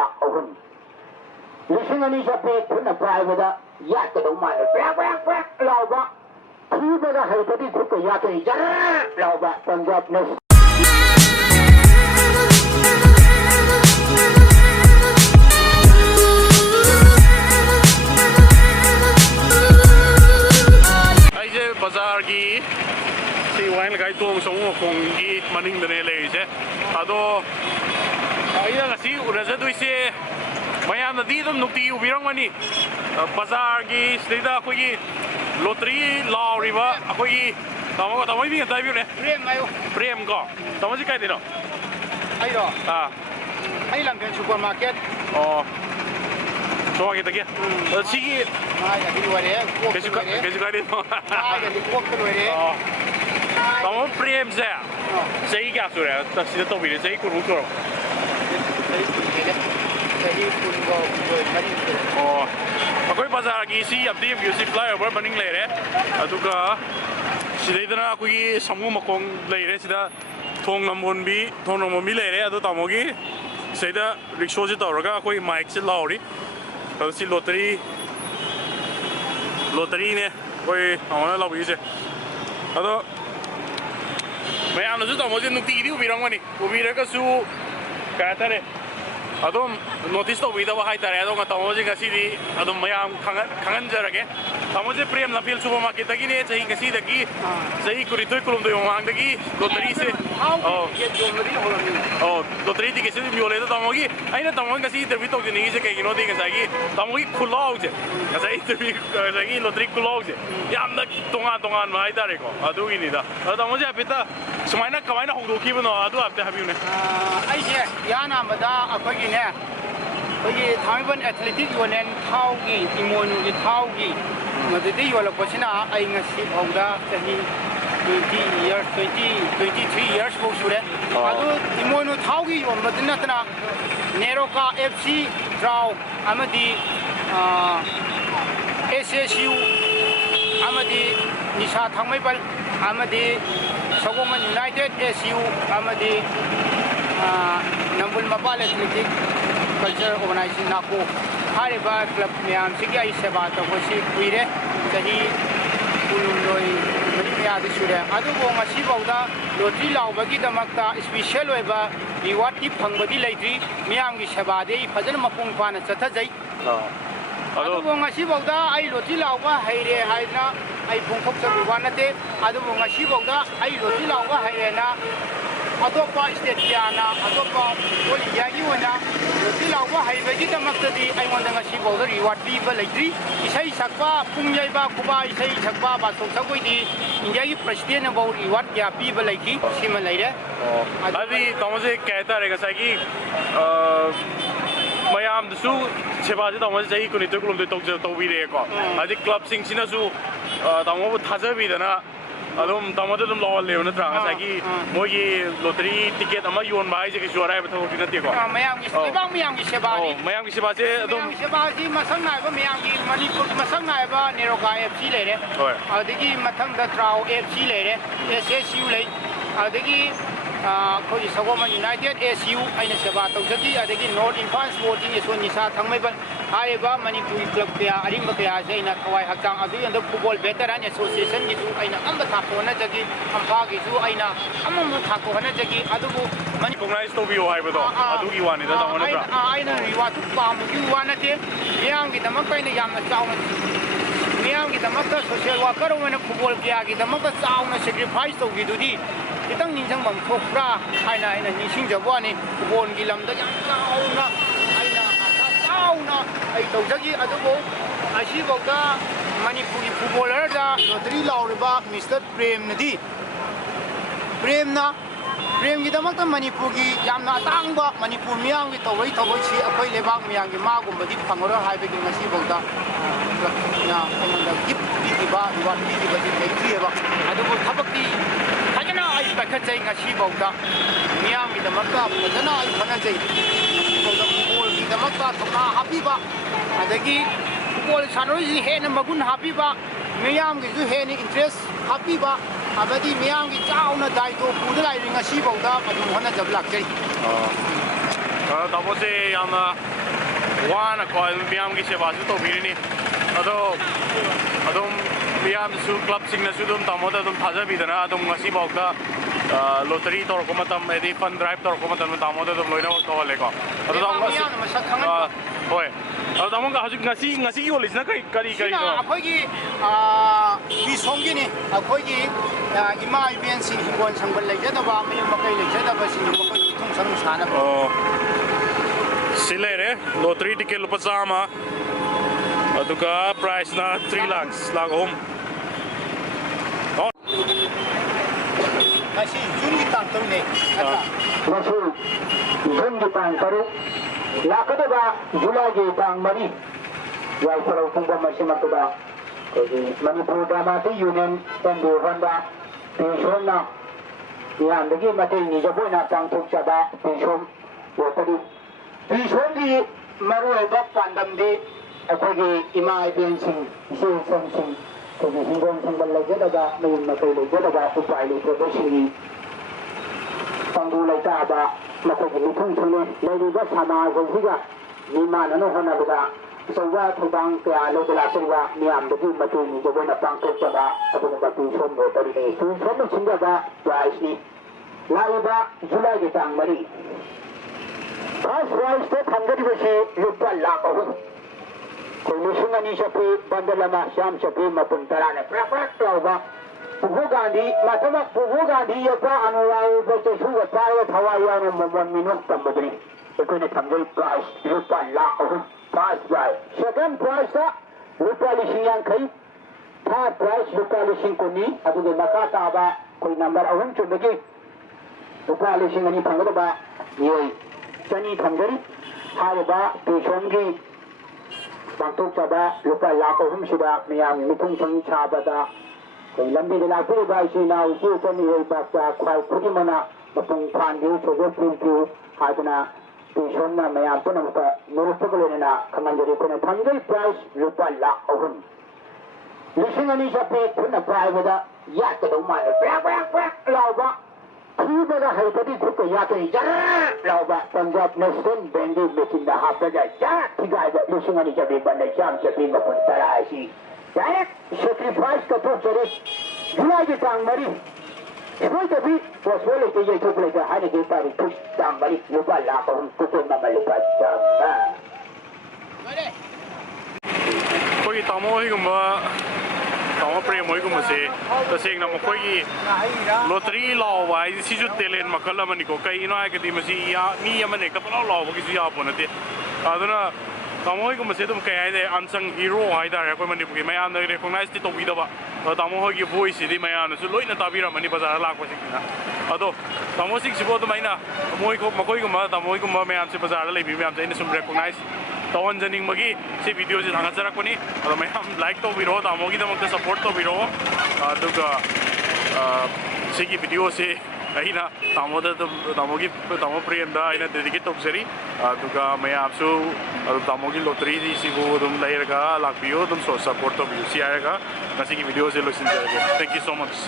ꯂꯥꯛ ꯑꯍꯨꯝ ꯂꯤꯁꯤꯡ ꯑꯅꯤ ꯆꯠꯄꯤ ꯈꯨꯠꯅ ꯄꯥꯏꯕꯗ ꯌꯥꯠꯀꯗꯧ ꯃꯥꯜꯂꯦ ꯄ꯭ꯔꯦꯛ ꯄ꯭ꯔꯦꯛ ꯄ꯭ꯔꯦꯛ ꯂꯥꯎꯕ ꯊꯤꯕꯗ ꯍꯩꯇꯗꯤ ꯈꯨꯠꯀ ꯌꯥꯠꯇꯣꯏ ꯖꯔ ꯂꯥꯎꯕ ꯄꯟꯖꯥꯕ ꯅꯦꯁ ꯕꯖꯥꯔꯒꯤ ꯁꯤ ꯋꯥꯍꯦꯡ ꯂꯩꯀꯥꯏ ꯇꯣꯡ ꯁꯑꯣꯡ ꯃꯈꯣꯡꯒꯤ ꯃꯅꯤꯡꯗꯅꯦ ꯂꯩꯔꯤꯁꯦ ꯑꯗꯣ ꯑꯩꯅ ꯉꯁꯤ ꯎꯅꯖꯗꯣꯏꯁꯦ ꯃꯌꯥꯝꯅꯗꯤ ꯑꯗꯨꯝ ꯅꯨꯡꯇꯤꯒꯤ ꯎꯕꯤꯔꯝꯒꯅꯤ ꯕꯖꯥꯔꯒꯤ ꯁꯤꯗꯩꯗ ꯑꯩꯈꯣꯏꯒꯤ ꯂꯣꯇꯔꯤ ꯂꯥꯎꯔꯤꯕ ꯑꯩꯈꯣꯏꯒꯤ ꯇꯥꯃꯣ ꯃꯤꯡ ꯑꯝꯇ ꯍꯥꯏꯕꯤꯌꯨꯅꯦ ꯄ꯭ꯔꯦꯝ ꯍꯥꯏꯌꯨ ꯄ꯭ꯔꯦꯝ ꯀꯣ ꯇꯥꯃꯣꯁꯤ ꯀꯥꯏꯗꯩꯅꯣ ꯑꯩꯔꯣ ꯑꯩ ꯂꯝꯐꯦꯜ ꯁꯨꯄꯔ ꯃꯥꯔꯀꯦꯠ ꯁꯣꯃꯥꯔꯀꯦꯠꯇꯒꯤ ꯁꯤꯒꯤ ꯃꯥꯏꯒꯗꯤ ꯂꯣꯏꯔꯦ ꯀꯩꯁꯨ ꯀꯥꯏꯗꯦ ꯃꯥꯏꯒꯗꯤ ꯀꯣꯛꯇ ꯂꯣꯏꯔꯦ ꯇꯥꯃꯣ ꯄ꯭ꯔꯦꯝꯁꯦ ꯆꯍꯤ ꯀꯌꯥ ꯁꯨꯔꯦ ꯁꯤꯗ ꯇꯧꯕꯤꯔꯦ ꯆꯍꯤ ꯀꯨꯟꯃꯨꯛ ꯁꯨꯔꯕ ꯆꯍꯤ 10 ꯑꯩꯈꯣꯏ ꯕꯖꯥꯔꯒꯤ ꯁꯤ ꯑꯝꯇ ꯌꯦꯡꯕꯤꯌꯨ ꯁꯤ ꯐ꯭ꯂꯥꯏꯑꯣꯚꯔ ꯃꯅꯤꯡ ꯂꯩꯔꯦ ꯑꯗꯨꯒ ꯁꯤꯗꯩꯗꯅ ꯑꯩꯈꯣꯏꯒꯤ ꯁꯃꯨ ꯃꯈꯣꯡ ꯂꯩꯔꯦ ꯁꯤꯗ ꯊꯣꯡ ꯂꯝꯕꯣꯟꯕꯤ ꯂꯩꯔꯦ ꯑꯗꯣ ꯇꯥꯃꯣꯒꯤ ꯁꯤꯗꯩꯗ ꯔꯤꯛꯁꯣꯁꯤ ꯇꯧꯔꯒ ꯑꯩꯈꯣꯏ ꯃꯥꯏꯛꯁꯦ ꯂꯥꯎꯔꯤ ꯑꯗꯣ ꯁꯤ ꯂꯣꯇꯔꯤꯅꯦ ꯑꯩꯈꯣꯏ ꯇꯥꯃꯣꯅ ꯂꯥꯎꯕꯤꯔꯤꯁꯦ ꯑꯗꯣ ꯃꯌꯥꯝꯅꯁꯨ ꯇꯥꯃꯣꯁꯦ ꯅꯨꯡꯇꯤꯒꯤꯗꯤ ꯎꯕꯤꯔꯝꯒꯅꯤ ꯎꯕꯤꯔꯒꯁꯨ ꯀꯩ ꯍꯥꯏꯇꯥꯔꯦ ꯑꯗꯨꯝ ꯅꯣꯇꯤꯁ ꯇꯧꯕꯤꯗꯕ ꯍꯥꯏꯇꯥꯔꯦ ꯑꯗꯨꯒ ꯇꯥꯃꯣꯁꯦ ꯉꯁꯤꯗꯤ ꯑꯗꯨꯝ ꯃꯌꯥꯝ ꯈꯪꯍꯟꯖꯔꯒꯦ ꯇꯥꯃꯣꯁꯦ ꯄ꯭ꯔꯦꯝ ꯂꯝꯐꯦꯜ ꯁꯨꯄꯔ ꯃꯥꯔꯀꯦꯠꯇꯒꯤꯅꯦ ꯉꯁꯤꯗꯒꯤ ꯆꯍꯤ 19 ꯃꯃꯥꯡꯗꯒꯤ ꯂꯣꯇꯔꯤꯁꯦ ꯂꯣꯇꯔꯤ ꯇꯤꯀꯦꯠꯁꯦ ꯑꯗꯨꯝ ꯌꯣꯜꯂꯦ ꯑꯗꯣ ꯇꯥꯃꯣꯒꯤ ꯑꯩꯅ ꯇꯥꯃꯣ ꯉꯁꯤ ꯏꯟꯇꯔꯚꯤꯌꯨ ꯇꯧꯖꯅꯤꯡꯉꯤꯁꯦ ꯀꯩꯒꯤꯅꯣꯗꯤ ꯉꯁꯥꯏꯒꯤ ꯇꯥꯃꯣꯒꯤ ꯈꯨꯜꯂꯥꯎꯁꯦ ꯉꯁꯥꯏꯒꯤ ꯂꯣꯇꯔꯤ ꯈꯨꯜꯂꯥꯎꯁꯦ ꯌꯥꯝꯅ ꯇꯣꯉꯥꯟꯕ ꯍꯥꯏꯇꯥꯔꯦꯀꯣ ꯑꯗꯨꯒꯤꯅꯤꯗ ꯑꯗꯣ ꯇꯥꯃꯣꯁꯦ ꯍꯥꯏꯐꯦꯠꯇ ꯁꯨꯃꯥꯏꯅ ꯀꯃꯥꯏꯅ ꯍꯧꯗꯣꯛꯈꯤꯕꯅꯣ ꯑꯗꯨ ꯍꯥꯏꯐꯦꯠ ꯍꯥꯏꯕꯤꯌꯨꯅꯦ ꯑꯩꯁꯦ ꯏꯍꯥꯟ ꯑꯩꯈꯣꯏꯒꯤꯅꯦ ꯑꯩꯈꯣꯏꯒꯤ ꯊꯥꯡꯃꯩꯕꯟ ꯑꯦꯊꯂꯦꯇꯤꯛ ꯌꯨꯅꯤꯌꯟ ꯊꯥꯎꯒꯤ ꯏꯃꯣꯏꯅꯨꯒꯤ ꯊꯥꯎꯒꯤ ꯃꯗꯨꯗ ꯌꯣꯜꯂꯛꯄꯁꯤꯅ ꯑꯩ ꯉꯁꯤ ꯐꯥꯎꯗ ꯆꯍꯤ 23 years ꯐꯥꯎ ꯁꯨꯔꯦ ꯑꯗꯨ ꯏꯃꯣꯏꯅꯨ ꯊꯥꯎꯒꯤ ꯌꯣꯟꯕꯗ ꯅꯠꯇꯅ ꯅꯦꯔꯣꯀꯥ FC ꯗ꯭ꯔꯥꯎ ꯑꯃꯗꯤ SSU amadi Nisha Thangmaibal amadi Sogoman United SU amadi Nambul Mapal Athletic Culture Organization Nako Hariba Club Miam Sigi Ai Seba Takosi Kuire Tahi Ulundoi Maria de Sure Adubo Ngasi Bauda Lotri Laubagi Damakta Special Weba Reward Tip Hangbadi Laitri Miangi Seba De Fajan Mapung Pana Satajai adubo ngasi bauda ai loti lawa haire haina ai phongthok sabi wanate adubo ngasi bauda ai loti lawa hairena atopa state yana atopa oli yagi wana loti lawa haibagi damaktadi ai wanda ngasi bauda reward piba leitri isai sakpa pungjaiba kuba isai sakpa ba soksagoi India ki president na bau reward kya piba leiki sima leire adi tamase kehta rega sai ki mayam su Cheba Thomas Jay Kunitum de Tobireko. I think club sing Sinasu, Tamu Tazabidana, Alum Tamadum Law Leonatra, Sagi, Mogi, Lottery, ticket, Ama, you on my is your arrival to Tinatico. Mayang Sheba, Mayang Shibaze, Shebazi, Masanga, Mayangi, Manipur, Masanga, Neroka, FC lady, Adigi Matanga Trau, FC lady, SSU late, Adigi. Sogoman United SU aina seba tawjagi adagi North Imphal Sporting Nisha Thangmaibal haiba Manipuri club kaya arimba kaya aina thawai hakchang adu anda football veteran association gi aina amba thapona jagi ampa gi aina amamu thakona jagi adubu recognize to biyo haibado adugi wani da tamona tra aina riwatu pamu gi wanate yang gi damak aina yamna chawna miyam gi damak social worker wana football kaya gi damak chawna sacrifice to gi dudi itang ninjang bang thokra aina aina nising jawani football gi lamda yang chawna aina asa chawna ai tawjagi adubo asi bauda Manipuri footballer da lottery lauriba Mr. Prem nadi Prem gi damakta Manipur gi yamna atangba Manipur miyang gi tawai si akhoi lebak miyang gi magumba di phangora haibegi ngasi bauda na aina gift biba reward biba di lekrieba adubo thabakti Hajana ai pakajai ngasi bauda miyang gi damakta hajana ai phanajai bauda football gi damakta thona hapiba adagi football sanoi ji hena magun hapiba miyang gi ju heni interest hapiba abadi miyang gi chauna daito puda lai ngasi bauda adu hana jablak jai ꯇꯥꯃꯣꯁꯦ ꯌꯥꯝꯅ ꯋꯥꯅꯀꯣ ꯑꯗꯨꯝ ꯃꯤꯌꯥꯝꯒꯤ ꯁꯦꯕꯥꯁꯨ ꯇꯧꯕꯤꯔꯤꯅꯤ ꯑꯗꯣ ꯑꯗꯨꯝ ꯃꯤꯌꯥꯝꯅꯁꯨ ꯀ꯭ꯂꯕꯁꯤꯡꯅꯁꯨ ꯑꯗꯨꯝ ꯇꯥꯃꯣꯗ ꯑꯗꯨꯝ ꯊꯥꯖꯕꯤꯗꯅ ꯑꯗꯨꯝ ꯉꯁꯤꯐꯥꯎꯗ lottery ꯇꯧꯔꯛꯄ ꯃꯇꯝ ꯍꯥꯏꯗꯤ ꯐꯟ ꯗ꯭ꯔꯥꯏꯚ ꯇꯧꯔꯛꯄ ꯃꯇꯝꯗ ꯇꯥꯃꯣꯗ ꯑꯗꯨꯝ ꯂꯣꯏꯅꯃꯛ ꯇꯧꯍꯜꯂꯦꯀꯣ ꯑꯗꯣ ꯇꯥꯃꯣ ꯍꯣꯏ ꯑꯗꯣ ꯇꯥꯃꯣꯒ ꯍꯧꯖꯤꯛ ꯉꯁꯤ ꯌꯣꯜꯂꯤꯁꯤꯅ ꯀꯔꯤ ꯁꯤꯅ ꯀꯔꯤꯅꯣ ꯑꯩꯈꯣꯏꯒꯤ ꯕꯤꯁꯣꯝꯒꯤꯅꯤ ꯑꯩꯈꯣꯏꯒꯤ ꯏꯃꯥ ꯏꯕꯦꯟꯁꯤꯡ ꯍꯤꯡꯒꯣꯜ ꯁꯪꯕꯜ ꯂꯩꯖꯗꯕ ꯃꯌꯨꯝ ꯃꯀꯩ ꯂꯩꯖꯗꯕꯁꯤꯡ ꯃꯈꯣꯏꯒꯤ ꯏꯊꯨꯡ ꯁꯅꯨ ꯁꯥꯅꯕ ꯁꯤ ꯂꯩꯔꯦ ꯂꯣꯇꯔꯤ ꯇꯤꯀꯦꯠ ꯂꯨꯄꯥ 100 ꯑꯗꯨꯒ ꯄ꯭ꯔꯥꯏꯁꯅ 3 lakh 3 ꯉꯁꯤ ꯖꯨꯟꯒꯤ ꯇꯥꯡ 3ꯅꯤ ꯅꯠꯇ꯭ꯔꯥ ꯉꯁꯤ ꯖꯨꯟꯒꯤ ꯇꯥꯡ 3 ꯂꯥꯛꯀꯗꯕ ꯖꯨꯂꯥꯏꯒꯤ ꯇꯥꯡ 4 ꯌꯥꯏꯐꯔꯧ ꯄꯨꯡꯐꯝ ꯑꯁꯤꯃꯛꯇꯗ ꯑꯩꯈꯣꯏꯒꯤ ꯃꯅꯤꯄꯨꯔ ꯗ꯭ꯔꯃꯥꯇꯤꯛ ꯌꯨꯅꯤꯌꯟ ꯑꯦꯟ ꯍꯣꯟꯗ ꯄꯦꯟꯁꯣꯝꯅ ꯃꯤꯌꯥꯝꯗꯒꯤ ꯃꯇꯦꯡ ꯅꯤꯖꯕ ꯑꯣꯏꯅ ꯄꯥꯡꯊꯣꯛꯆꯕ ꯄꯦꯟꯁꯣꯝ ꯂꯣꯇꯔꯤ ꯄꯦꯟꯁꯣꯝꯒꯤ ꯃꯔꯨꯑꯣꯏꯕ ꯄꯥꯟꯗꯝꯗꯤ ꯑꯩꯈꯣꯏꯒꯤ ꯏꯃꯥ ꯏꯕꯦꯟꯁꯤꯡ ꯏꯆꯦ ꯏꯆꯟꯁꯤꯡ ꯑꯩꯈꯣꯏꯒꯤ ꯍꯤꯡꯒꯣꯜ ꯁꯪꯕꯜ ꯂꯩꯖꯗꯕ ꯃꯌꯨꯝ ꯃꯀꯩ ꯂꯩꯖꯗꯕ ꯎꯄꯥꯏ ꯂꯩꯇꯕꯁꯤꯡꯒꯤ ꯄꯥꯡꯕꯨ ꯂꯩꯇꯥꯕ ꯃꯈꯣꯏꯒꯤ ꯃꯤꯊꯨꯡꯁꯤꯡꯅꯤ ꯂꯩꯔꯤꯕ ꯁꯃꯥꯖ ꯑꯁꯤꯒ ꯃꯤꯃꯥꯟꯅꯅ ꯍꯣꯠꯅꯕꯗ ꯑꯆꯧꯕ ꯊꯧꯗꯥꯡ ꯀꯌꯥ ꯂꯧꯕ ꯂꯥꯛꯆꯔꯤꯕ ꯃꯤꯌꯥꯝꯗꯒꯤ ꯃꯇꯦꯡ ꯅꯤꯖꯕ ꯑꯣꯏꯅ ꯄꯥꯡꯊꯣꯛꯆꯕ ꯑꯗꯨꯒꯨꯝꯕ ꯄꯦꯟꯁꯣꯝ ꯂꯣꯇꯔꯤꯅꯤ ꯄꯦꯟꯁꯣꯝꯅ ꯁꯤꯟꯖꯕ ꯄ꯭ꯔꯥꯏꯖꯅꯤ ꯂꯥꯛꯏꯕ ꯖꯨꯂꯥꯏꯒꯤ ꯇꯥꯡ 4 ꯐꯥꯔꯁ ꯄ꯭ꯔꯥꯏꯖꯇ ꯐꯪꯒꯗꯧꯔꯤꯕꯁꯤ ꯂꯨꯄꯥ 3 lakh 2,200 ꯆꯠꯄꯤ ꯕꯟꯗꯜ ꯑꯃ ꯆꯥꯝ ꯆꯠꯄꯤ ꯃꯄꯨꯟ 10ꯅ ꯄ꯭ꯔꯥꯛ ꯂꯥꯎꯕ ꯄꯨꯄꯨ ꯒꯥꯟꯙꯤ ꯃꯊꯛ ꯄꯨꯄꯨ ꯒꯥꯟꯙꯤ ꯌꯦꯛꯄ ꯑꯅꯨꯔꯥꯒ ꯆꯩꯁꯨꯒ ꯄꯥꯏꯔꯒ ꯊꯋꯥꯏ ꯌꯥꯎꯅ ꯃꯃꯣꯟ ꯃꯤꯅꯣꯛ ꯇꯝꯕꯗꯨꯅꯤ ꯑꯩꯈꯣꯏꯅ ꯊꯝꯖꯩ ꯄ꯭ꯔꯥꯏꯖ ꯂꯨꯄꯥ 3 lakh ꯐꯥꯔꯁ ꯄ꯭ꯔꯥꯏꯖ ꯁꯦꯀꯦꯟ ꯄ꯭ꯔꯥꯏꯖꯇ ꯂꯨꯄꯥ 50,000 ꯊꯥꯔꯠ ꯄ꯭ꯔꯥꯏꯖ ꯂꯨꯄꯥ 20,000 ꯑꯗꯨꯒ ꯃꯈꯥ ꯇꯥꯕ ꯑꯩꯈꯣই ꯅꯝꯕꯔ 3 ꯆꯨꯝꯕꯒꯤ ꯂꯨꯄꯥ 2,000 ꯐꯪꯒꯗꯕ ꯃꯤꯑꯣꯏ 200 ꯊꯝꯖꯔꯤ ꯍꯥꯏꯔꯤꯕ ꯄꯦꯟꯁꯣꯝꯒꯤ ꯄꯥꯡꯊꯣꯛꯆꯕ ꯂꯨꯄꯥ 3 ꯁꯤꯗ ꯃꯤꯌꯥꯝꯒꯤ ꯃꯤꯊꯨꯡꯁꯪ ꯁꯥꯕꯗ ꯑꯩꯈꯣꯏ ꯂꯝꯕꯤꯗ ꯂꯥꯛꯄꯤꯔꯤꯕ ꯏꯆꯤꯜ ꯏꯅꯥꯎ ꯏꯆꯦ ꯏꯆꯟ ꯏꯔꯩꯕꯥꯛꯇ ꯈ꯭ꯋꯥꯏ ꯈꯨꯗꯤꯡꯃꯛꯅ ꯃꯄꯨꯡ ꯐꯥꯍꯟꯕꯤꯌꯨ ꯁꯧꯒꯠꯄꯤꯌꯨ ꯍꯥꯏꯗꯨꯅ ꯄꯦꯟꯁꯣꯝꯅ ꯃꯌꯥꯝ ꯄꯨꯝꯅꯃꯛꯇ ꯅꯣꯔꯠꯄꯒ ꯂꯣꯏꯅꯅ ꯈꯪꯍꯟꯖꯔꯤ ꯑꯩꯈꯣꯏꯅ ꯊꯝꯖꯩ ꯄ꯭ꯔꯥꯏꯖ ꯂꯨꯄꯥ 3 lakh 2,000 ꯆꯠꯄꯤ ꯈꯨꯠꯅ ꯄꯥꯏꯕꯗ ꯌꯥꯠꯀꯗꯧ ꯃꯥꯜꯂꯦ ꯄ꯭ꯔꯥꯛ ꯂꯥꯎꯕ ꯊꯤꯕꯗ ꯍꯩꯇꯗꯤ ꯈꯨꯠꯀ ꯌꯥꯠꯀꯅꯤ ꯖꯔ ꯂꯥꯎꯕ ꯄꯟꯖꯥꯕ ꯅꯦꯁꯅꯦꯜ ꯕꯦꯡꯒꯤ ꯃꯦꯆꯤꯟꯗ ꯍꯥꯞꯄꯒ ꯖꯔ ꯊꯤꯒꯥꯏꯕ 2,000 ꯆꯠꯄꯤ ꯕꯟꯗꯜ ꯆꯥꯝ ꯆꯠꯄꯤ ꯃꯄꯨꯟ 10 ꯑꯁꯤ ꯗꯥꯏꯔꯦꯛ ꯁꯦꯀ꯭ꯔꯤꯐꯥꯏꯁ ꯀꯠꯊꯣꯛꯆꯔꯤ ꯖꯨꯂꯥꯏꯒꯤ ꯇꯥꯡ 4 ꯁꯣꯏꯗꯕꯤ ꯄꯣꯁꯄꯣ ꯂꯩꯇꯦ ꯌꯩꯊꯣꯛꯄ ꯂꯩꯇꯦ ꯍꯥꯏꯅꯒꯤ ꯇꯥꯔꯤꯛ ꯇꯥꯡ 4 ꯂꯨꯄꯥ 3 ꯀꯨꯀꯣꯏ ꯃꯃꯜ ꯂꯨꯄꯥ 100 ꯑꯩꯈꯣꯏꯒꯤ ꯇꯥꯃꯣ ꯍꯣꯏꯒꯨꯝꯕ ꯇꯥꯃꯣ ꯄ꯭ꯔꯦꯝ ꯍꯣꯏꯒꯨꯝꯕꯁꯦ ꯇꯁꯦꯡꯅ ꯃꯈꯣꯏꯒꯤ ꯂꯣꯇꯔꯤ ꯂꯥꯎꯕ ꯍꯥꯏꯁꯤ ꯁꯤꯁꯨ ꯇꯦꯂꯦꯟ ꯃꯈꯜ ꯑꯃꯅꯤꯀꯣ ꯀꯩꯒꯤꯅꯣ ꯍꯥꯏꯔꯒꯗꯤ ꯃꯁꯤ ꯃꯤ ꯑꯃꯅ ꯍꯦꯛꯇ ꯄꯨꯂꯥꯎ ꯂꯥꯎꯕꯒꯤꯁꯨ ꯌꯥꯕ ꯅꯠꯇꯦ ꯑꯗꯨꯅ ꯇꯥꯃꯣ ꯍꯣꯏꯒꯨꯝꯕꯁꯦ ꯑꯗꯨꯝ ꯀꯩ ꯍꯥꯏꯇꯥꯔꯦ ꯑꯟꯁꯪ ꯍꯤꯔꯣ ꯍꯥꯏꯇꯥꯔꯦ ꯑꯩꯈꯣꯏ ꯃꯅꯤꯄꯨꯔꯒꯤ ꯃꯌꯥꯝꯅ ꯔꯦꯀꯣꯛꯅꯥꯏꯁꯇꯤ ꯇꯧꯕꯤꯗꯕ ꯇꯥꯃꯣ ꯍꯣꯏꯒꯤ ꯚꯣꯏꯁꯁꯤꯗꯤ ꯃꯌꯥꯝꯅꯁꯨ ꯂꯣꯏꯅ ꯇꯥꯕꯤꯔꯝꯃꯅꯤ ꯕꯖꯥꯔꯗ ꯂꯥꯛꯄꯁꯤꯡꯁꯤꯅ ꯑꯗꯣ ꯇꯥꯃꯣꯁꯤꯡꯁꯤꯕꯨ ꯑꯗꯨꯝ ꯑꯩꯅ ꯃꯈꯣꯏꯒꯨꯝꯕ ꯇꯥꯃꯣ ꯍꯣꯏꯒꯨꯝꯕ ꯃꯌꯥꯝꯁꯦ ꯕꯖꯥꯔꯗ ꯂꯩꯕꯤꯕ ꯃꯌꯥꯝꯁꯦ ꯑꯩꯅ ꯁꯨꯝ ꯔꯦꯀꯣꯛꯅꯥꯏꯁ ꯇꯧꯍꯟꯖꯅꯤꯡꯕꯒꯤ ꯁꯤ ꯚꯤꯗꯤꯑꯣꯁꯤ ꯊꯥꯒꯠꯆꯔꯛꯄꯅꯤ ꯑꯗꯣ ꯃꯌꯥꯝ ꯂꯥꯏꯛ ꯇꯧꯕꯤꯔꯛꯑꯣ ꯇꯥꯃꯣꯒꯤꯗꯃꯛꯇ ꯁꯞꯄꯣꯔꯠ ꯇꯧꯕꯤꯔꯛꯑꯣ ꯑꯗꯨꯒ ꯁꯤꯒꯤ ꯚꯤꯗꯤꯑꯣꯁꯤ ꯑꯩꯅ ꯇꯥꯃꯣ ꯄ꯭ꯔꯦꯝꯗ ꯑꯩꯅ ꯗꯦꯗꯤꯀꯦꯠ ꯇꯧꯖꯔꯤ ꯑꯗꯨꯒ ꯃꯌꯥꯝꯁꯨ ꯇꯥꯃꯣꯒꯤ ꯂꯣꯇꯔꯤꯁꯤꯕꯨ ꯑꯗꯨꯝ ꯂꯩꯔꯒ ꯂꯥꯛꯄꯤꯌꯨ ꯑꯗꯨꯝ ꯁꯞꯄꯣꯔꯠ ꯇꯧꯕꯤꯌꯨ ꯁꯤ ꯍꯥꯏꯔꯒ ꯉꯁꯤꯒꯤ ꯚꯤꯗꯤꯑꯣꯁꯤ ꯂꯣꯏꯁꯤꯟꯖꯔꯒꯦ ꯊꯦꯡꯛ ꯌꯨ ꯁꯣ ꯃꯆ